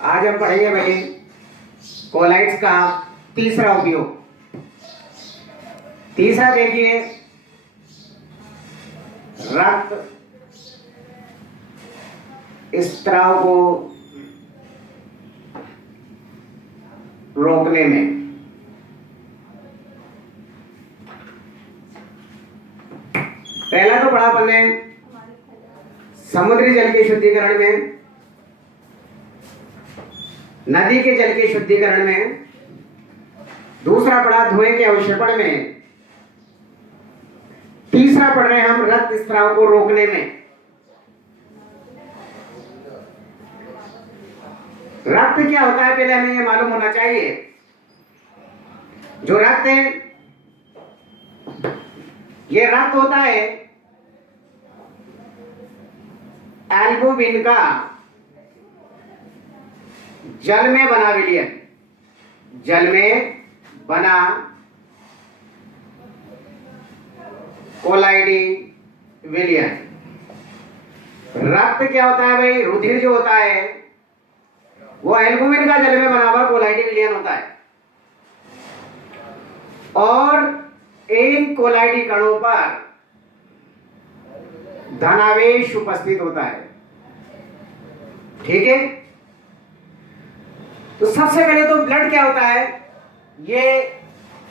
आज हम पढ़ेंगे भाई कोलाइड्स का तीसरा उपयोग। तीसरा देखिए, रक्त स्त्राव को रोकने में। पहला तो पढ़ा अपन ने समुद्री जल के शुद्धिकरण में, नदी के जल के शुद्धिकरण में। दूसरा पढ़ा धुएं के अवक्षेपण में। तीसरा पढ़ रहे हैं हम रक्त स्त्राव को रोकने में। रक्त क्या होता है पहले हमें ये मालूम होना चाहिए। जो रक्त है, ये रक्त होता है एल्बुमिन का जल में बना विलयन। जल में बना कोलाइडी विलयन। रक्त क्या होता है भाई? रुधिर जो होता है वो एल्बुमिन का जल में बना हुआ कोलाइडी विलयन होता है। और इन कोलाइडी कणों पर धनावेश उपस्थित होता है। ठीक है, तो सबसे पहले तो ब्लड क्या होता है? ये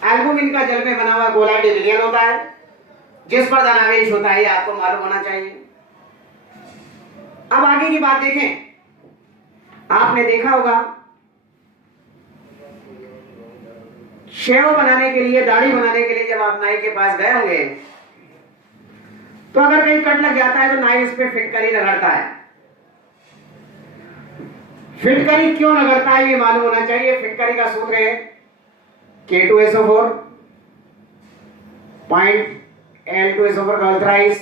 एल्बुमिन का जल में बना हुआ कोलाइडी विलयन होता है जिस पर धनावेश होता है। ये आपको मालूम होना चाहिए। अब आगे की बात देखें। आपने देखा होगा शेव बनाने के लिए, दाढ़ी बनाने के लिए जब आप नाई के पास गए होंगे तो अगर कहीं कट लग जाता है तो नाई उस पर फिटकरी रगड़ता है। फिटकरी क्यों रगड़ता है ये मालूम होना चाहिए। फिटकरी का सूत्र है K2SO4 L2SO4 का अल्थराइज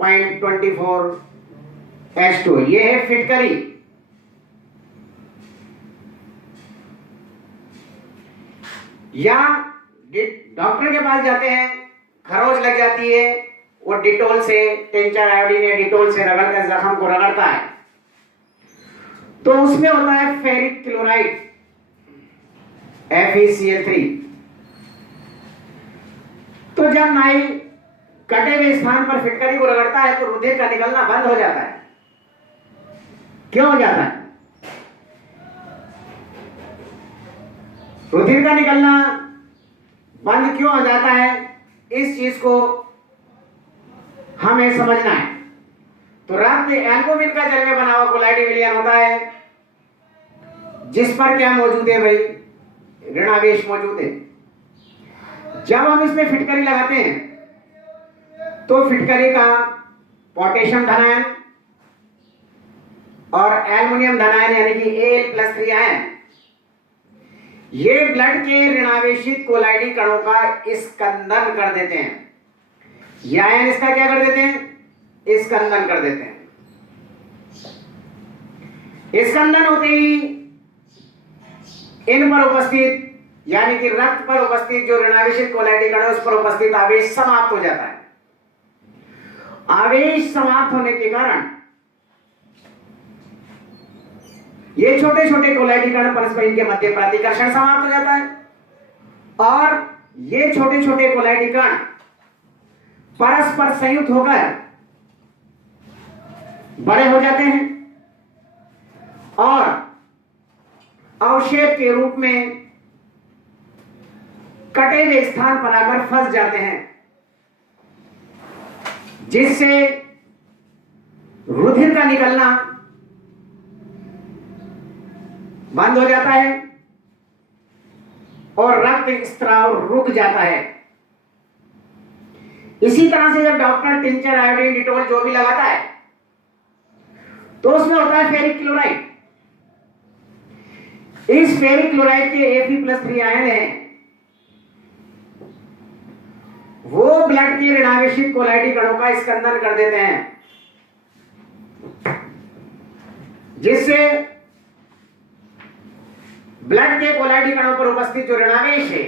0.24H2। ये है फिटकरी। या डॉक्टर के पास जाते हैं, खरोच लग जाती है, वो डिटोल से, टिंचर आयोडीन या डिटोल से रगड़ कर जख्म को रगड़ता है तो उसमें होता है फेरिक क्लोराइड FeCl3। तो जब नाई कटे हुए स्थान पर फिटकरी को रगड़ता है तो रुधिर का निकलना बंद हो जाता है। क्यों हो जाता है? रुधिर का निकलना बंद क्यों हो जाता है, इस चीज को हमें समझना है। तो रक्त एल्बुमिन का जल में बना हुआ कोलाइडी विलयन होता है जिस पर क्या मौजूद है भाई? ऋणावेश मौजूद है। जब हम इसमें फिटकरी लगाते हैं तो फिटकरी का पोटेशियम धनायन और एल्युमिनियम धनायन यानी कि Al+3 आयन, ये ब्लड के ऋणावेशित कोलाइडी कणों का स्कंदन कर देते हैं। ये आयन इसका क्या कर देते हैं? स्कंदन कर देते हैं। स्कंदन होते ही इन पर उपस्थित यानी कि रक्त पर उपस्थित जो ऋणावेशित कोलाइडी कण है उस पर उपस्थित आवेश समाप्त हो जाता है। आवेश समाप्त होने के कारण ये छोटे छोटे कोलाइडी कण परस्पर इनके मध्य प्रतिकर्षण समाप्त हो जाता है और ये छोटे छोटे कोलाइडी कण परस्पर संयुक्त होकर बड़े हो जाते हैं और अवक्षेप के रूप में कटे हुए स्थान पर आकर फंस जाते हैं जिससे रुधिर का निकलना बंद हो जाता है और रक्त स्त्राव रुक जाता है। इसी तरह से जब डॉक्टर टिंचर आयोडीन डिटोल जो भी लगाता है तो उसमें होता है फेरिक क्लोराइड। इस फेरिक क्लोराइड के Fe+3 आयन हैं, वो ब्लड की ऋणावेशित कोलाइडी कणों का स्कंदन कर देते हैं जिससे ब्लड के कोलाइडी कणों पर उपस्थित जो ऋणावेश है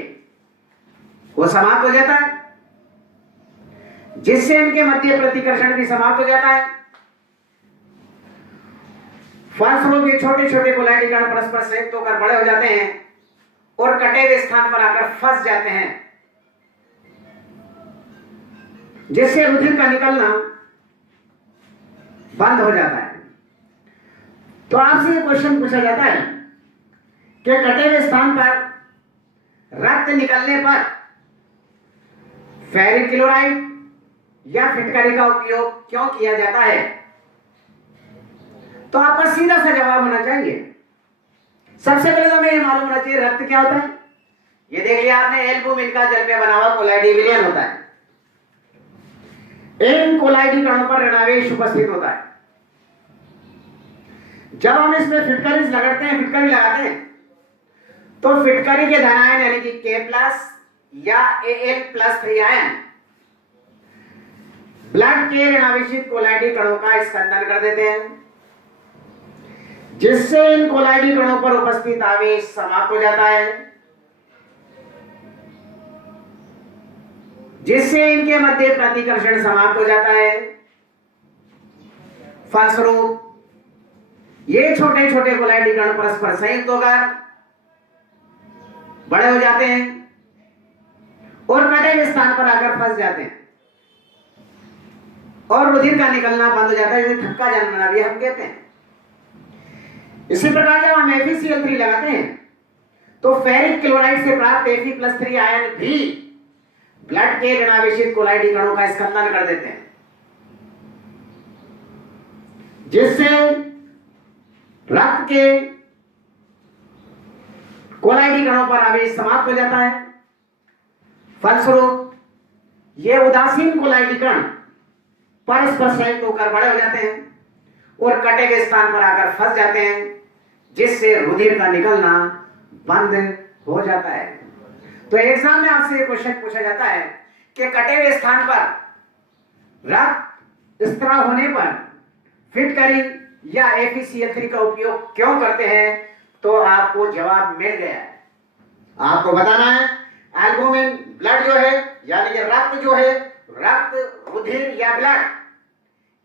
वो समाप्त हो जाता है जिससे इनके मध्य प्रतिकर्षण भी समाप्त हो जाता है। फलस्वरूप ये छोटे छोटे कोलाइडी कण परस्पर संयुक्त होकर बड़े हो जाते हैं और कटे हुए स्थान पर आकर फंस जाते हैं, जिससे रुधिर का निकलना बंद हो जाता है। तो आपसे ये क्वेश्चन पूछा जाता है कि कटे हुए स्थान पर रक्त निकलने पर फेरिक क्लोराइड या फिटकरी का उपयोग क्यों किया जाता है? तो आपका सीधा सा जवाब होना चाहिए, सबसे पहले तो हमें ये मालूम होना चाहिए रक्त क्या होता है। ये देख लिया आपने, एल्बुमिन का जल में बना हुआ कोलाइडी विलयन होता है। इन कोलाइडी कणों पर ऋणावेश उपस्थित होता है। जब हम इसमें फिटकरी लगाते हैं तो फिटकरी के धन आयन यानी कि K+ या Al+3 आयन ब्लड के ऋणावेशित कोलाइडी कणों का स्कंदन कर देते हैं, जिससे इन कोलाइडी कणों पर उपस्थित आवेश समाप्त हो जाता है, जिससे इनके मध्य प्रतिकर्षण समाप्त हो जाता है। फलस्वरूप ये छोटे छोटे कोलाइडी कण परस्पर संयुक्त होकर बड़े हो जाते हैं और कटे हुए स्थान पर आकर फंस जाते हैं और रुधिर का निकलना बंद हो जाता है, जिसे थक्का जन्मना भी हम कहते हैं। इसी प्रकार जब हम FeCl3 लगाते हैं तो फेरिक क्लोराइड से प्राप्त Fe+3 आयन भी ब्लड के ऋणावेशित कोलाइडी कणों का स्कंदन कर देते हैं, जिससे रक्त के कोलाइडी कणों पर आवेश समाप्त हो जाता है। फलस्वरूप ये उदासीन कोलाइडी कण परस्पर संयुक्त होकर बड़े हो जाते हैं और कटे के स्थान पर आकर फंस जाते हैं, जिससे रुधिर का निकलना बंद हो जाता है। तो एग्जाम में आपसे ये क्वेश्चन पूछा जाता है कि कटे हुए स्थान पर रक्त स्त्राव होने पर फिटकरी या FeCl3 का उपयोग क्यों करते हैं? तो आपको जवाब मिल गया है। आपको बताना है एल्बुमिन ब्लड जो है यानी कि रक्त जो है, रक्त रुधिर या ब्लड,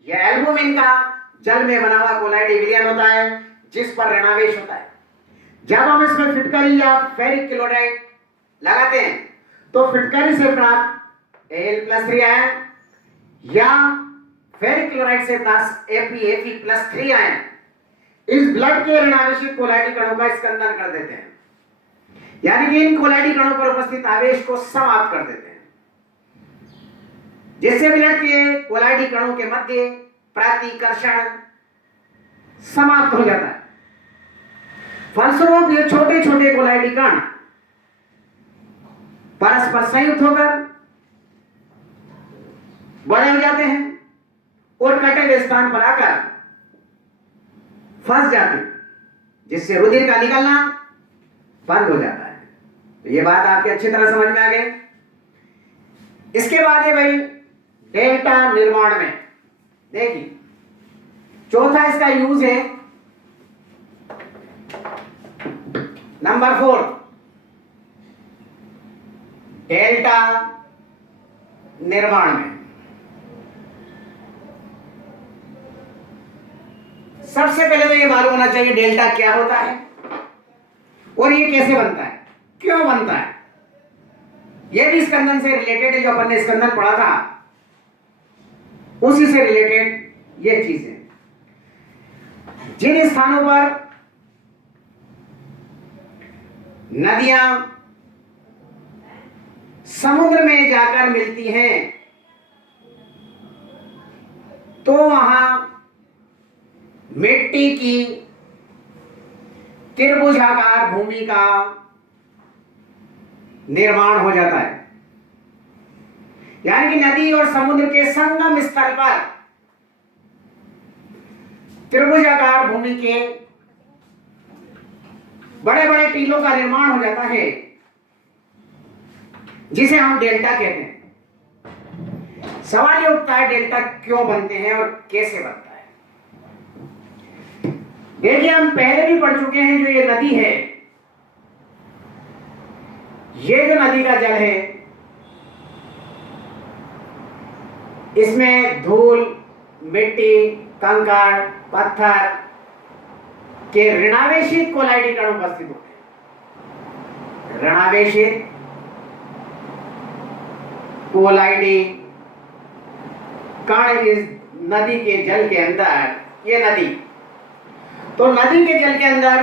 यह एल्बुमिन का जल में बना हुआ कोलाइडी विलयन होता है, जिस पर ऋणावेश होता है। जब हम इसमें फिटकरी या फेरिक क्लोराइड लगाते हैं तो फिटकरी से प्राप्त Al+3 आयन या फेरिक क्लोराइड से प्राप्त Fe+3 आयन इस ब्लड के ऋणावेशित कोलाइडी कणों का स्कंदन कर देते हैं, यानी कि इन कोलाइडी कणों पर उपस्थित आवेश को समाप्त कर देते हैं, जिससे ब्लड के कोलाइडी कणों के मध्य प्रतिकर्षण समाप्त हो जाता है। फलस्वरूप ये छोटे छोटे कोलाइडी कण परस्पर संयुक्त होकर बड़े हो जाते हैं और कटे हुए स्थान पर आकर फंस जाते हैं, जिससे रुधिर का निकलना बंद हो जाता है। तो ये बात आपके अच्छी तरह समझ में आ गई। इसके बाद है भाई डेल्टा निर्माण में देखिए, चौथा इसका यूज है नंबर 4 डेल्टा निर्माण में। सबसे पहले तो ये मालूम होना चाहिए डेल्टा क्या होता है और ये कैसे बनता है, क्यों बनता है। ये भी स्कंदन से रिलेटेड है, जो अपन ने स्कंदन पढ़ा था उसी से रिलेटेड ये चीज है। जिन स्थानों पर नदियां समुद्र में जाकर मिलती हैं तो वहां मिट्टी की त्रिभुजाकार भूमि का निर्माण हो जाता है, यानी कि नदी और समुद्र के संगम स्थल पर त्रिभुजाकार भूमि के बड़े बड़े टीलों का निर्माण हो जाता है, जिसे हम डेल्टा कहते हैं। सवाल ये उठता है डेल्टा क्यों बनते हैं और कैसे बनता है। देखिए, हम पहले भी पढ़ चुके हैं, जो ये नदी है, ये जो नदी का जल है, इसमें धूल, मिट्टी, कंकड़, पत्थर कि ऋणावेशित कोलाइडी कण उपस्थित होते हैं। ऋणावेशित कोलाइडी कण इस नदी के जल के अंदर, ये नदी, तो नदी के जल के अंदर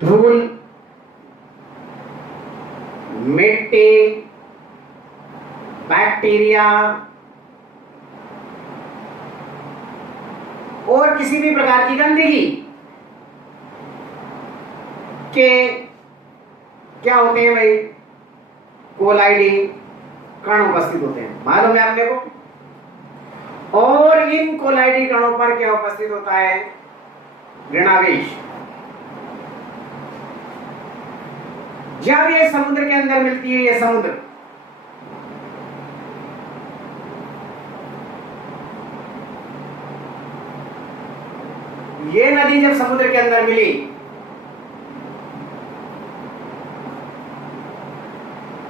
धूल, मिट्टी, बैक्टीरिया और किसी भी प्रकार की गंदगी के क्या होते हैं भाई, कोलाइडी कण उपस्थित होते हैं, मालूम है आपने को। और इन कोलाइडी कणों पर क्या उपस्थित होता है, ऋणावेश। जब ये समुद्र के अंदर मिलती है, ये समुद्र, ये नदी जब समुद्र के अंदर मिली,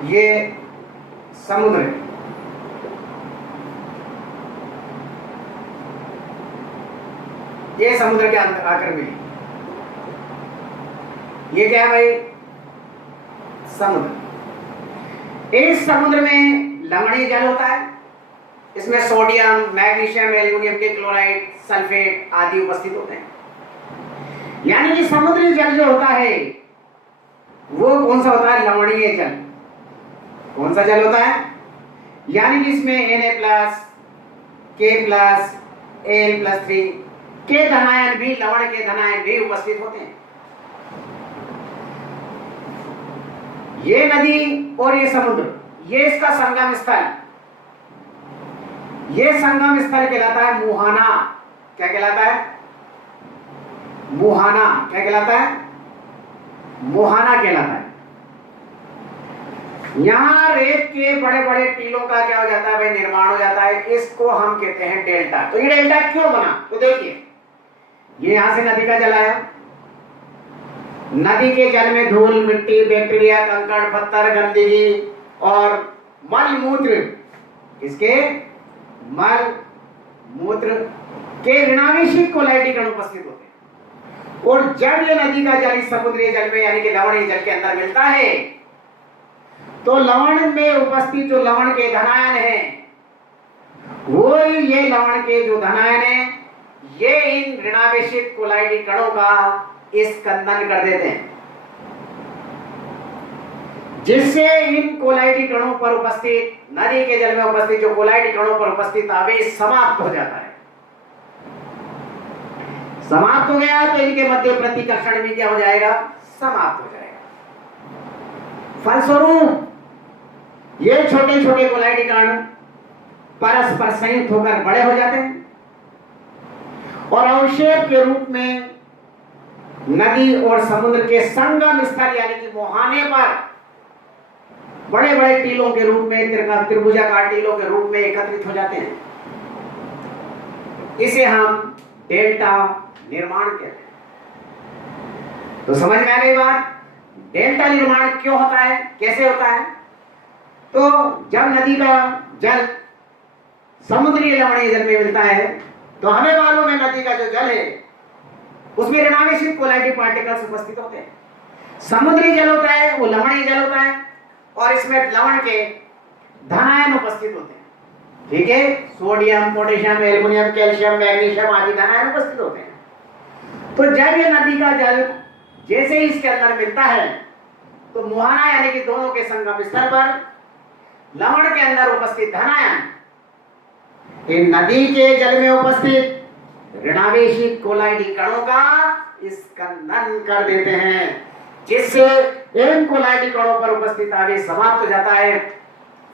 ये समुद्र, ये समुद्र के अंदर आकर मिली, ये क्या है भाई, समुद्र। इस समुद्र में लवणीय जल होता है, इसमें सोडियम, मैग्नीशियम, एल्युमिनियम के क्लोराइड, सल्फेट आदि उपस्थित होते हैं। यानी कि समुद्री जल जो होता है वो कौन सा होता है, लवणीय जल। कौन सा जल होता है, यानी कि इसमें Na+, K+, Al+3 के धनायन भी, लवण के धनायन भी उपस्थित होते हैं। ये नदी और ये समुद्र, ये इसका संगम स्थल, ये संगम स्थल कहलाता है मुहाना। क्या कहलाता है, मुहाना। क्या कहलाता है, मुहाना कहलाता है। यहां रेत के बड़े बड़े टीलों का क्या हो जाता है भाई, निर्माण हो जाता है। इसको हम कहते हैं डेल्टा। तो ये डेल्टा क्यों बना, तो देखिए, ये यहां से नदी का जल आया, नदी के जल में धूल, मिट्टी, बैक्टीरिया, कंकड़, पत्थर, गंदगी और मल मूत्र, इसके मल मूत्र के ऋणावेशित कोलाइडी कण उपस्थित होते हैं। और जब ये नदी का जल इस समुद्री जल में यानी कि लवणीय जल के अंदर मिलता है, तो लवण में उपस्थित जो लवण के धनायन हैं, वो ये लवण के जो धनायन हैं, ये इन ऋणावेशित कोलाइडी कणों का स्कंदन कर देते हैं, जिससे इन कोलाइडी कणों पर उपस्थित, नदी के जल में उपस्थित जो कोलाइडी कणों पर उपस्थित आवेश समाप्त हो जाता है। समाप्त हो गया तो इनके मध्य प्रतिकर्षण भी क्या हो जाएगा, समाप्त हो जाएगा। फलस्वरूप ये छोटे छोटे कोलाइडी कण परस्पर संयुक्त होकर बड़े हो जाते हैं और अवक्षेप के रूप में नदी और समुद्र के संगम स्थल यानी कि मुहाने पर बड़े बड़े टीलों के रूप में, त्रिभुजाकार टीलों के रूप में एकत्रित हो जाते हैं। इसे हम डेल्टा निर्माण कहते हैं। तो समझ में आ गई बात, डेल्टा निर्माण क्यों होता है, कैसे होता है। तो जब नदी का जल समुद्री लवणीय जल में मिलता है, तो हमें मालूम है नदी का जो जल है उसमें ऋणावेशित कोलाइडी पार्टिकल्स उपस्थित होते हैं। समुद्री जल होता है वो लवणीय जल होता है और इसमें लवण के धनायन उपस्थित होते हैं। ठीक है, sodium, potassium, aluminium, calcium, magnesium आदि धनायन उपस्थित होते हैं। तो जब ये नदी का जल जैसे ही इसके अंदर मिलता है, तो मुहाना यानी कि दोनों के संगम स्थल पर लवण के अंदर उपस्थित धनायन इन नदी के जल में उपस्थित ऋणावेशित कोलाइडी कणों का स्कंदन कर देते हैं, जिससे इन कोलाइडी कणों पर उपस्थित आवेश समाप्त हो जाता है।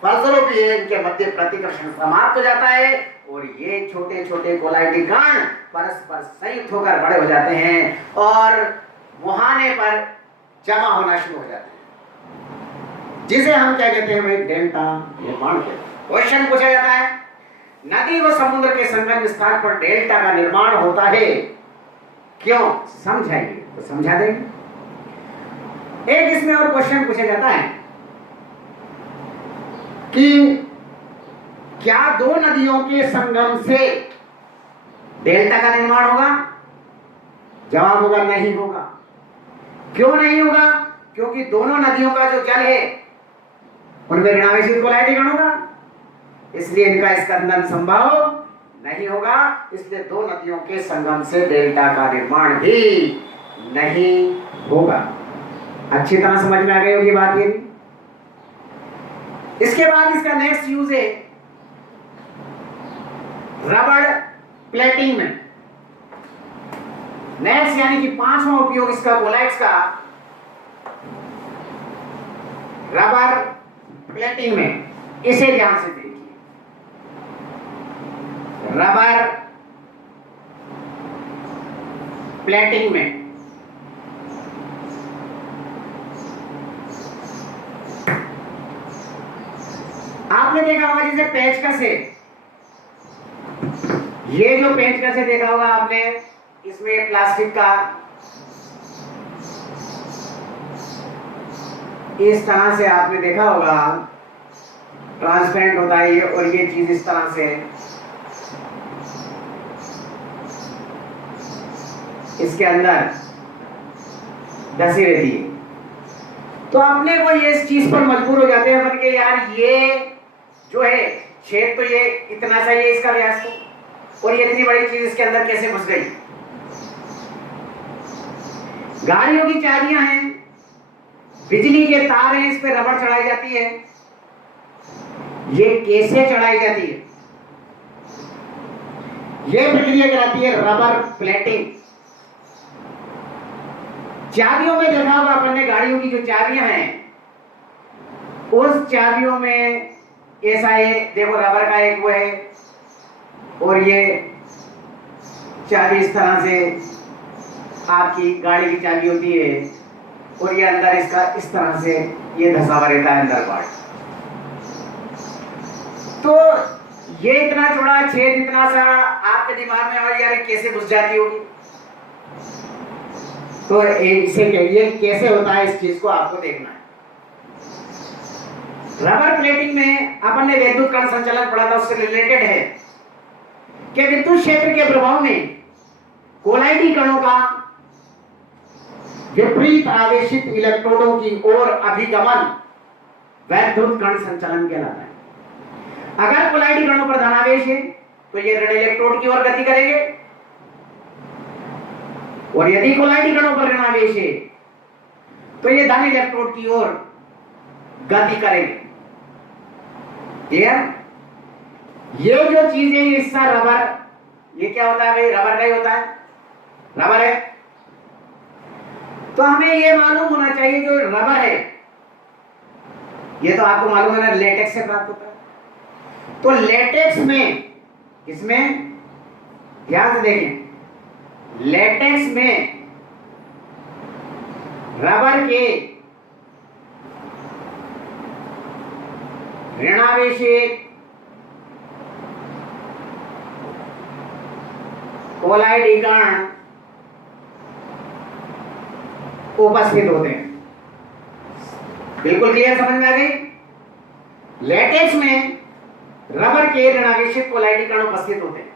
फलस्वरूप ये इनके मध्य प्रतिकर्षण समाप्त हो जाता है और ये छोटे छोटे कोलाइडी कण परस्पर संयुक्त होकर बड़े हो जाते हैं और मुहाने पर जमा होना शुरू हो जाते हैं, जिसे हम क्या कहते हैं भाई, डेल्टा निर्माण कहते हैं। क्वेश्चन पूछा जाता है, नदी व समुद्र के संगम स्थान पर डेल्टा का निर्माण होता है क्यों, समझाइए। तो समझा देंगे। एक इसमें और क्वेश्चन पूछा जाता है कि क्या दो नदियों के संगम से डेल्टा का निर्माण होगा। जवाब होगा नहीं होगा। क्यों नहीं होगा? क्योंकि दोनों नदियों का जो जल है उनमें ऋणावेशित कोलाइडी कण होगा, इसलिए इनका स्कंदन संभव नहीं होगा। इसलिए दो नदियों के संगम से डेल्टा का निर्माण भी नहीं होगा। अच्छी तरह समझ में आ गई होगी बात ये। इसके बाद इसका नेक्स्ट यूज है रबड़ प्लेटिंग में। नेक्स्ट यानी कि पांचवा उपयोग इसका कोलाइड्स का रबर प्लेटिंग में। इसे ध्यान से देखिए, रबर प्लेटिंग में आपने देखा होगा जैसे पेचकस है, ये जो पेचकस है देखा होगा आपने, इसमें प्लास्टिक का इस तरह से आपने देखा होगा ट्रांसपेरेंट होता है ये, और ये चीज इस तरह से इसके अंदर धसी रहती है। तो अपने को ये इस चीज पर मजबूर हो जाते हैं कि यार ये जो है छेद तो ये इतना सा ये इसका व्यास तो, और ये इतनी बड़ी चीज इसके अंदर कैसे घुस गई। गाड़ियों की चाबियां हैं, बिजली के तार हैं, इस पे रबड़ चढ़ाई जाती है। ये कैसे चढ़ाई जाती है? ये प्रक्रिया कहलाती है रबर प्लेटिंग। चाबियों में देखा होगा अपन ने, गाड़ियों की जो चाबियां हैं उस चाबियों में ऐसा है, देखो रबर का एक वो है, और ये चाबी इस तरह से आपकी गाड़ी की चाबी होती है, और ये अंदर इसका इस तरह से ये धसा हुआ रहता है अंदर पार्ट। तो ये इतना चौड़ा छेद इतना सा आपके दिमाग में और यार कैसे घुस जाती होगी। तो इसे ये कैसे होता है, इस चीज को आपको देखना है। रबर प्लेटिंग में अपन ने विद्युत कण संचलन पढ़ा था, उससे रिलेटेड है कि विद्युत क्षेत्र के प्रभाव में कोलाइडी कणों का विपरीत आवेशित इलेक्ट्रोडों की ओर अभिगमन विद्युत कण संचलन कहलाता है। अगर कोलाइडी कणों पर धनावेश है तो ये ऋण इलेक्ट्रोड की ओर गति करेंगे, और यदि कोलाइडी कणों पर ऋणावेश है तो ये धन इलेक्ट्रोड की ओर गति करेंगे। क्लियर? ये जो चीज है इसका रबर, ये क्या होता है भाई? रबर का ही होता है, रबर है। तो हमें ये मालूम होना चाहिए जो रबर है, ये तो आपको मालूम है ना, लेटेक्स से प्राप्त होता है। तो लेटेक्स में, इसमें ध्यान से देखें, लेटेक्स में रबर के ऋणावेशित कोलाइडी कण उपस्थित होते हैं। बिल्कुल क्लियर, समझ में आ गई? लेटेक्स में रबर के ऋणावेशित कोलाइडी कण उपस्थित होते हैं।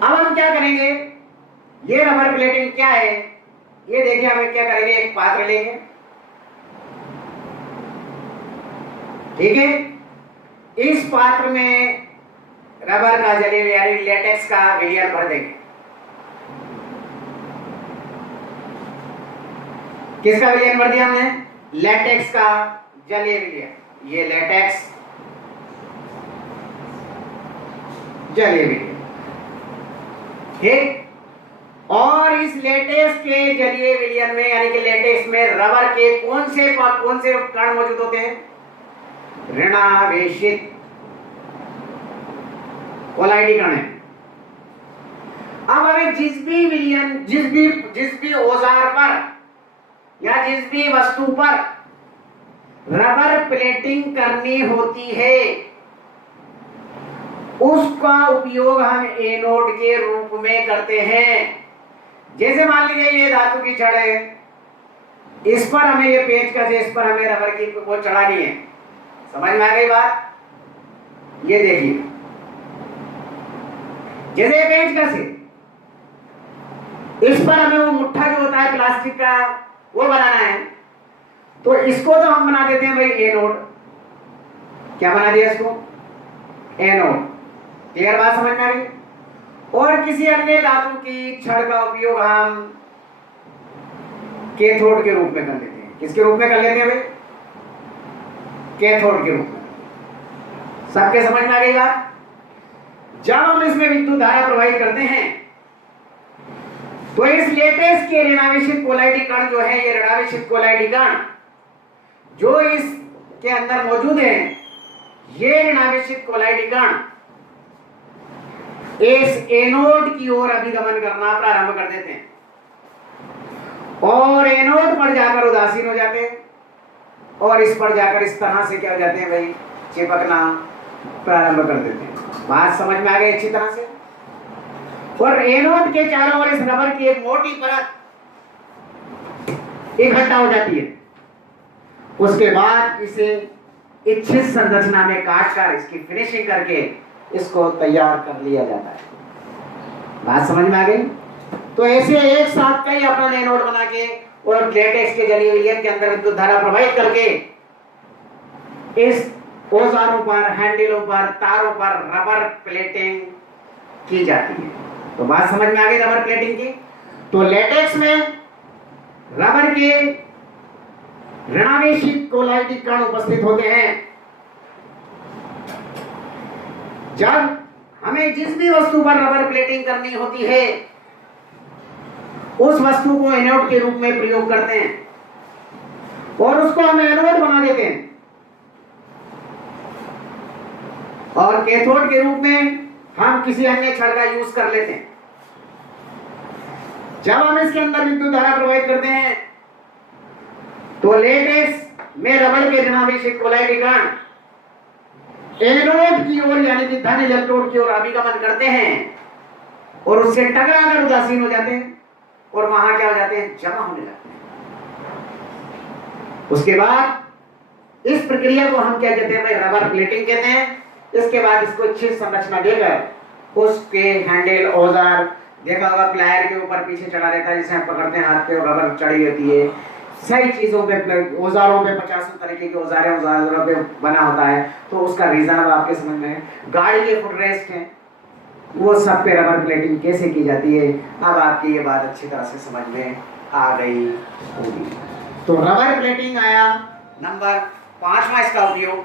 अब हम क्या करेंगे, ये रबर प्लेटिंग क्या है ये देखिए। हमें क्या करेंगे, एक पात्र लेंगे, ठीक है। इस पात्र में रबर का जलीय यानी लेटेक्स का विलयन भर देंगे। किसका विलयन भर दिया हमने? लेटेक्स का जलीय विलयन। ये लेटेक्स जलीय विलयन, ठीक। और इस लेटेक्स के जलीय विलयन में यानी कि लेटेक्स में रबर के कौन से कण मौजूद होते हैं? ऋणावेशित कोलाइडी कण है। अब हमें जिस भी औजार पर या जिस भी वस्तु पर रबर प्लेटिंग करनी होती है उसका उपयोग हम एनोड के रूप में करते हैं। जैसे मान लीजिए ये धातु की छड़ है, इस पर हमें ये पेचकस है, इस पर हमें रबर की वो चढ़ानी है। समझ में आ गई बात? ये देखिए, जैसे पेचकस है, इस पर हमें वो मुट्ठा जो होता है प्लास्टिक का वो बनाना है, तो इसको तो हम बना देते हैं भाई एनोड। क्या बना दिया इसको? एनोड। क्लियर बात समझ में आ गई? और किसी अन्य धातु की छड़ का उपयोग हम कैथोड के रूप में कर लेते हैं। किसके रूप में कर लेते हैं भाई? कैथोड के रूप में। सबके समझ में आ गई बात? जब हम इसमें विद्युत धारा प्रवाहित करते हैं तो इस लेटेक्स के ऋणावेशित कोलाइडी कण जो है, ये ऋणावेशित कोलाइडी कण जो इसके अंदर मौजूद है, ये ऋणावेशित कोलाइडी कण इस एनोड की ओर अभिगमन करना प्रारंभ कर देते हैं और एनोड पर जाकर उदासीन हो जाते हैं और इस पर जाकर इस तरह से क्या हो जाते हैं भाई? चिपकना प्रारंभ कर देते हैं। बात समझ में आ गई अच्छी तरह से? और एनोड के चारों ओर इस रबर की एक मोटी परत इकट्ठा हो जाती है। उसके बाद इसे इच्छित संरचना में काटकर इसकी फिनिशिंग करके इसको तैयार कर लिया जाता है। बात समझ में आ गई? तो ऐसे एक साथ कई अपन एनोड बना के और लेटेक्स के जली हुई के अंदर विद्युत धारा प्रवाहित करके इस औजारों पर, हैंडलों पर, तारों पर रबर प्लेटिंग की जाती है। तो बात समझ में आ गई रबर प्लेटिंग की? तो लेटेक्स में रबर के ऋणावेशित कोलाइडी कण उपस्थित होते हैं। जब हमें जिस भी वस्तु पर रबर प्लेटिंग करनी होती है उस वस्तु को एनोड के रूप में प्रयोग करते हैं और उसको हम एनोड बना देते हैं और कैथोड के रूप में हम किसी अन्य छड़ का यूज कर लेते हैं। जब हम इसके अंदर विद्युत धारा प्रवाहित करते हैं तो लेटेक्स में रबर के ऋणावेशित कोलाइडी कण एनोड की ओर यानी कि धन इलेक्ट्रोड की ओर अभिगमन करते हैं और उससे टकराकर उदासीन हो जाते हैं और वहां क्या हो जाते हैं? जमा होने लगते हैं। उसके बाद इस प्रक्रिया को हम क्या कहते हैं भाई? रबर प्लेटिंग कहते हैं। इसके बाद इसको अच्छी संरचना देकर उसके हैंडल, औजार देखा होगा प्लायर के ऊपर पीछे चढ़ा रहता है जिसे हम पकड़ते हैं हाथ पे और रबर चढ़ी होती है। सही चीजों पे, औजारों पे 50 तरीके के औजारों पे बना होता है। तो उसका रीजन अब आपके समझ में है। गाड़ी के फुटरेस्ट हैं वो सब पे रबर प्लेटिंग कैसे की जाती है, अब आपकी ये बात अच्छी तरह से समझ में आ गई होगी। तो रबर प्लेटिंग आया नंबर 5वां इसका उपयोग।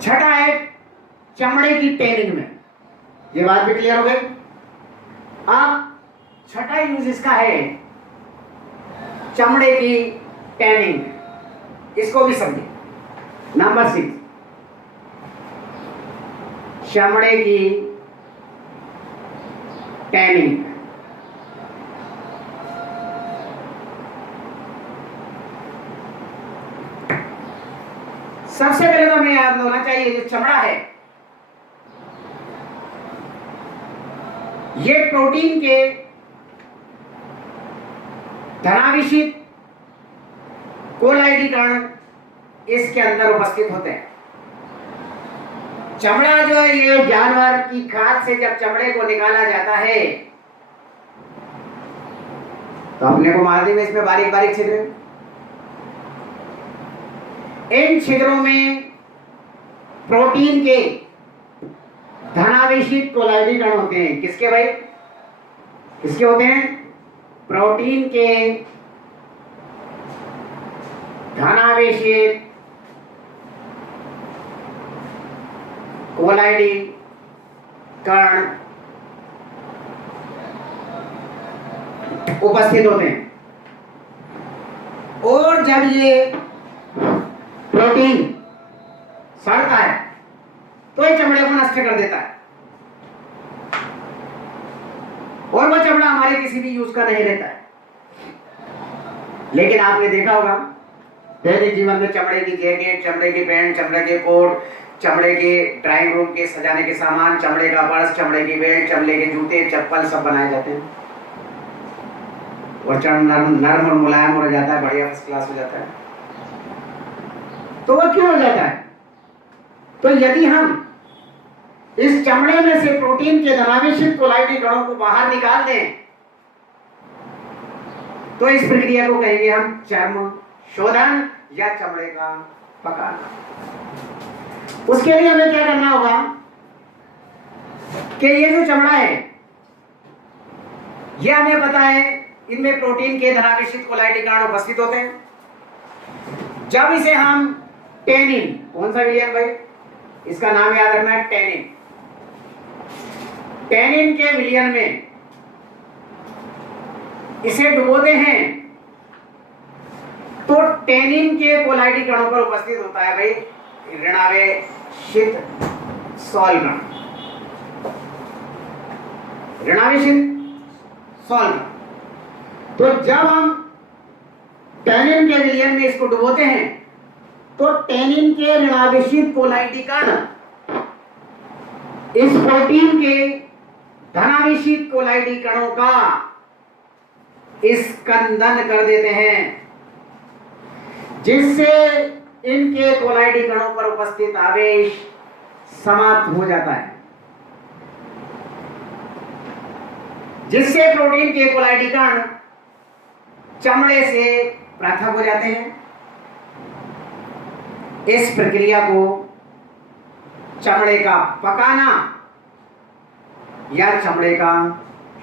छठा है चमड़े की टैनिंग में। ये बात भी क्लियर हो गई? अब छठा यूज इसका है चमड़े की टैनिंग। इसको भी समझिए। नंबर 6 चमड़े की टैनिंग। सबसे पहले तो हमें याद होना चाहिए जो चमड़ा है ये प्रोटीन के धनावेशित कोलाइडी कण इसके अंदर उपस्थित होते हैं। चमड़ा जो है ये जानवर की खाल से जब चमड़े को निकाला जाता है तो अपने को मालूम है इसमें बारीक बारीक छिद्र। इन छिद्रों में प्रोटीन के धनावेशित कोलाइडी कण होते हैं। किसके भाई? किसके होते हैं? प्रोटीन के धनावेशित कोलाइडी कण उपस्थित होते हैं और जब ये प्रोटीन सड़ता है तो ये चमड़े को नष्ट कर देता है और वह चमड़ा हमारे किसी भी यूज का नहीं रहता है। लेकिन आपने देखा होगा दैनिक जीवन में चमड़े की जैकेट, चमड़े की पैंट, चमड़े के कोट, चमड़े के ड्राइंग रूम के सजाने के सामान, चमड़े का पर्स, चमड़े की बेल्ट, चमड़े के जूते, चप्पल सब बनाए जाते हैं और नरम और मुलायम हो जाता है, बढ़िया फर्स्ट क्लास हो जाता है। तो वह क्यों हो जाता है? तो यदि हम इस चमड़े में से प्रोटीन के धनावेशित कोलाइडी कणों को बाहर निकाल दें तो इस प्रक्रिया को कहेंगे हम चर्म शोधन या चमड़े का पकाना। उसके लिए हमें क्या करना होगा कि ये जो चमड़ा है, ये हमें पता है इनमें प्रोटीन के धनावेशित कोलाइडी कण उपस्थित होते हैं। जब इसे हम टेनिन, कौन सा विलियन भाई, इसका नाम याद रखना है टेनिन, टेनिन के विलियन में इसे डुबोते हैं तो टेनिन के कोलाइडी कणों पर उपस्थित होता है भाई ऋणावेशित सॉल्वण, ऋणावेशित सॉल्वण। तो जब हम टेनिन के विलियन में इसको डुबोते हैं तो टेनिन के ऋणावेशित कोलाइडी कण इस प्रोटीन के धनावेशित कोलाइडी कणों का स्कंदन कर देते हैं, जिससे इनके कोलाइडी कणों पर उपस्थित आवेश समाप्त हो जाता है, जिससे प्रोटीन के कोलाइडी कण चमड़े से पृथक हो जाते हैं। इस प्रक्रिया को चमड़े का पकाना या चमड़े का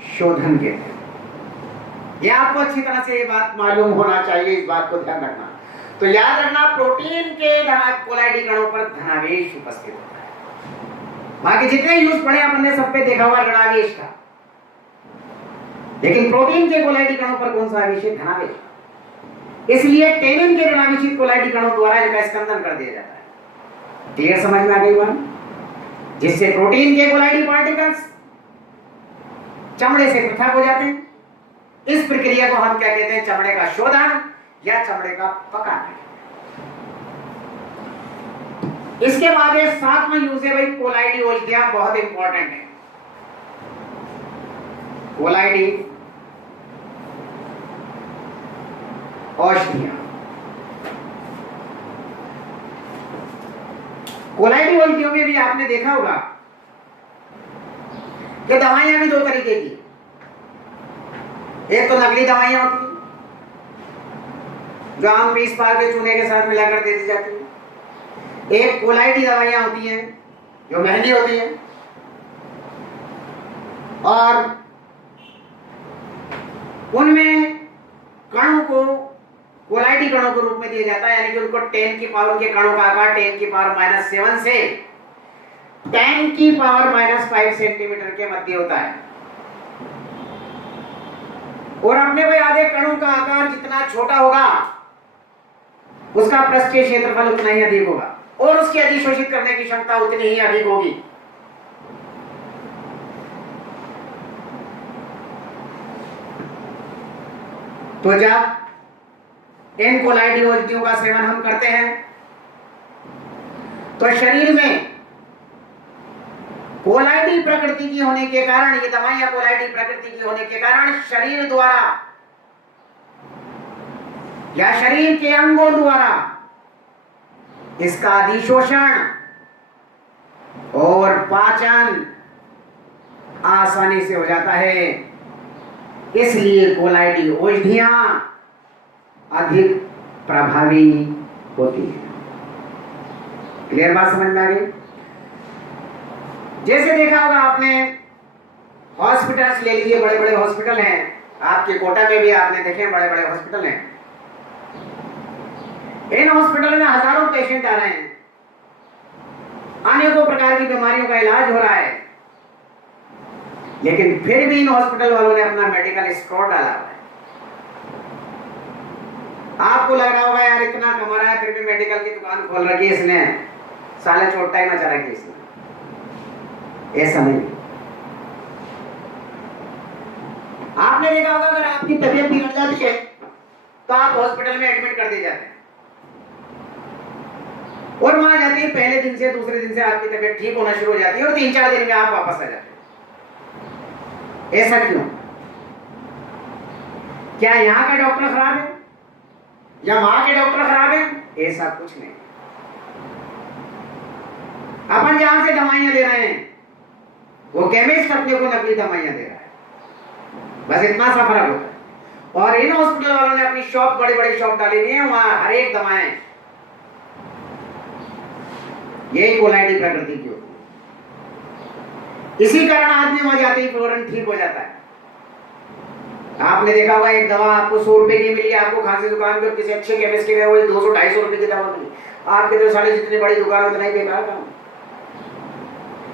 शोधन कहते हैं। यह आपको अच्छी तरह से ये बात मालूम होना चाहिए, इस बात को ध्यान रखना। तो याद रखना, प्रोटीन के कोलाइडी कणों पर धनावेश उपस्थित होता है। बाकी जितने यूज पढ़े अपन ने सब पे देखा हुआ ऋणावेश का, लेकिन प्रोटीन के कोलाइडी कणों पर कौन सा आवेश है? धनावेश। इसलिए टेनिन के ऋणावेशित कोलाइडी कणों द्वारा इनका स्कंदन कर दिया जाता है। क्लियर, समझ में आ गई बात? जिससे प्रोटीन के कोलाइडी पार्टिकल्स चमड़े से पृथक हो जाते हैं। इस प्रक्रिया को हम क्या कहते हैं? चमड़े का शोधन या चमड़े का पकाना। इसके बाद 7वां यूज है भाई कोलाइडी औषधियां, बहुत इंपॉर्टेंट है। कोलाइडी औषधियां, कोलाइडी औषधियों में भी आपने देखा होगा कि दवाइयां भी दो तरीके की, एक तो नकली दवाइयां होती हैं जो आम पीस पाल के चूने के साथ मिलाकर दे दी जाती है। एक कोलाइडी दवाइयां होती हैं जो महंगी होती हैं और उनमें कणों को कोलाइडी कणों के रूप में दिया जाता है, यानी कि उनको 10 की पावर, उनके कणों का आकार 10 की पावर -7 से 10 की पावर -5 सेंटीमीटर के मध्य होता है। और अपने को याद है कणों का आकार जितना छोटा होगा उसका पृष्ठीय क्षेत्रफल उतना ही अधिक होगा और उसकी अधिशोषित करने की क्षमता उतनी ही अधिक होगी। तो जब इन कोलाइडी औषधियों का सेवन हम करते हैं तो शरीर में कोलाइडी प्रकृति की होने के कारण, ये दवाइयां कोलाइडी प्रकृति की होने के कारण शरीर द्वारा या शरीर के अंगों द्वारा इसका अधिशोषण और पाचन आसानी से हो जाता है। इसलिए कोलाइडी औषधियां अधिक प्रभावी होती है। क्लियर बात समझ में आ गई? जैसे देखा होगा आपने, हॉस्पिटल्स ले लीजिए, बड़े बड़े हॉस्पिटल हैं, आपके कोटा में भी आपने देखे बड़े बड़े हॉस्पिटल हैं। इन हॉस्पिटल में हजारों पेशेंट आ रहे हैं, अनेकों प्रकार की बीमारियों का इलाज हो रहा है, लेकिन फिर भी इन हॉस्पिटल वालों ने अपना मेडिकल स्टोर डाला हुआ है। आपको लग रहा होगा यार इतना कमा रहा है फिर भी मेडिकल की दुकान खोल रखी है इसने, साले चोटा ही मचा रखी इसने। ऐसा नहीं। आपने देखा होगा अगर आपकी तबीयत बिगड़ जाती है तो आप हॉस्पिटल में एडमिट कर दिए जाते हैं और वहां जाती है पहले दिन से दूसरे दिन से आपकी तबीयत ठीक होना शुरू हो जाती है और 3-4 दिन में आप वापस आ जाते हैं। ऐसा क्यों? क्या यहाँ का डॉक्टर खराब है या वहां के डॉक्टर खराब है? ऐसा कुछ नहीं। अपन जहां से दवाइयां ले रहे हैं वो केमिस्ट अपने को नकली दवाइयां दे रहा है, बस इतना सा फर्क होता है। और इन हॉस्पिटल वालों ने अपनी शॉप, बड़े बड़े शॉप डाली हुई है, वहां हर एक दवाएं यही कोलाइडी प्रकृति की होती है। इसी कारण आदमी वहां जाते ही फौरन ठीक हो जाता है। आपने देखा होगा एक दवा आपको 100 रुपए की मिली, आपको खांसी जुकाम की, किसी अच्छे केमिस्ट के गए वही 200-250 रुपए की दवा मिली, आपके तो साढ़े जितनी बड़ी दुकान उतना ही बेकार काम।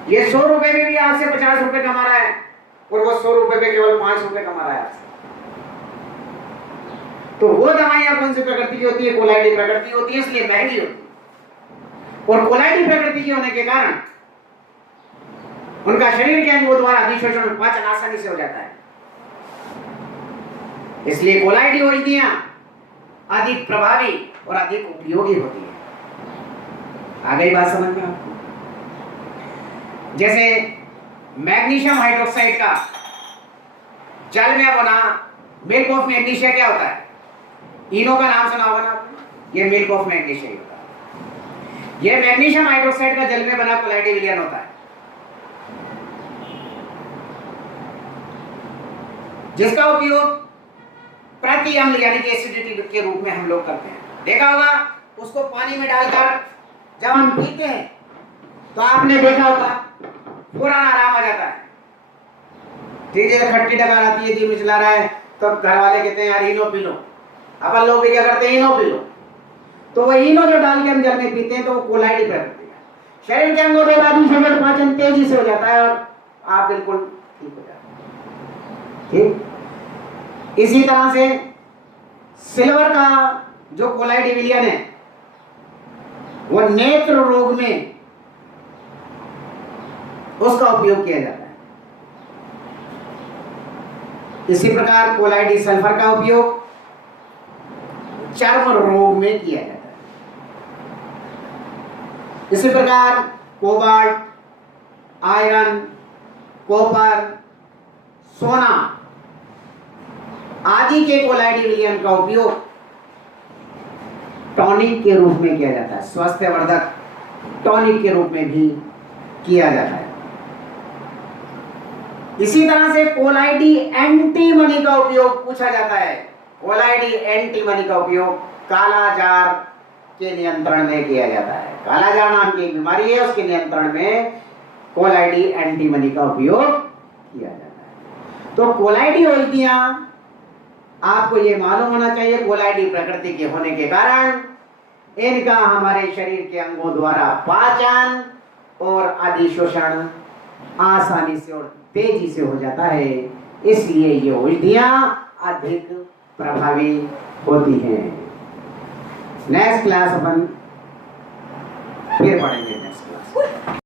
ये 100 रुपए में भी आपसे 50 रुपए कमा रहा है और वो 100 रुपए पे केवल 5 रुपए कमा रहा है आपसे। तो वो दवाइयां कौन सी प्रकृति की होती है? कोलाइडी प्रकृति होती है, इसलिए महंगी होती है। और कोलाइडी प्रकृति के होने के कारण उनका शरीर के अंगों द्वारा अधिशोषण और पाचन आसानी से हो जाता है। इसलिए कोलाइडी औषधियां अधिक प्रभावी और अधिक उपयोगी होती है। आ गई बात समझ में आपको? जैसे मैग्नीशियम हाइड्रोक्साइड का जल में बना मिल्क ऑफ मैग्नीशिया क्या होता है? इनो का नाम सुना होगा ना आपने, ये मिल्क ऑफ मैग्नीशिया होता है। ये मैग्नीशियम हाइड्रोक्साइड का जल में बना कोलाइडी विलियन होता है, जिसका उपयोग प्रति अम्ल यानी कि एसिडिटी के रूप में हम लोग करते हैं। देखा होगा उसको पानी में डालकर जब हम पीते हैं तो आपने देखा होगा पूरा आराम आ जाता है। ठीक है, खट्टी डकार आती है, जी मिचला रहा है, तो घर वाले कहते हैं यार इनो पी लो। अपन लोग भी क्या करते हैं? इनो पी लो। तो वो इनो जो डाल के हम जल में पीते हैं तो वो कोलाइडी प्रकृति है। शरीर के अंगों द्वारा अधिशोषण पाचन तेजी से हो जाता है और आप बिल्कुल ठीक हो जाते हैं। ठीक, इसी तरह से सिल्वर का जो कोलाइडी विलियन है वो नेत्र रोग में उसका उपयोग किया जाता है। इसी प्रकार कोलाइडी सल्फर का उपयोग चर्म रोग में किया जाता है। इसी प्रकार कोबाल्ट, आयरन, कॉपर, सोना आदि के कोलाइडी विलियन का उपयोग टॉनिक के रूप में किया जाता है, स्वास्थ्यवर्धक टॉनिक के रूप में भी किया जाता है। इसी तरह से कोलाइडी एंटीमनी का उपयोग पूछा जाता है। कोलाइडी एंटीमनी का उपयोग कालाजार के नियंत्रण में किया जाता है। कालाजार नाम की एक बीमारी है, उसके नियंत्रण में कोलाइडी एंटीमनी का उपयोग किया जाता है। तो कोलाइडी औषधियां आपको ये मालूम होना चाहिए, कोलाइडी प्रकृति के होने के कारण इनका हमारे शरीर के अंगों द्वारा पाचन और अधिशोषण आसानी से और तेजी से हो जाता है। इसलिए ये औषधियां अधिक प्रभावी होती हैं। नेक्स्ट क्लास अपन फिर पढ़ेंगे नेक्स्ट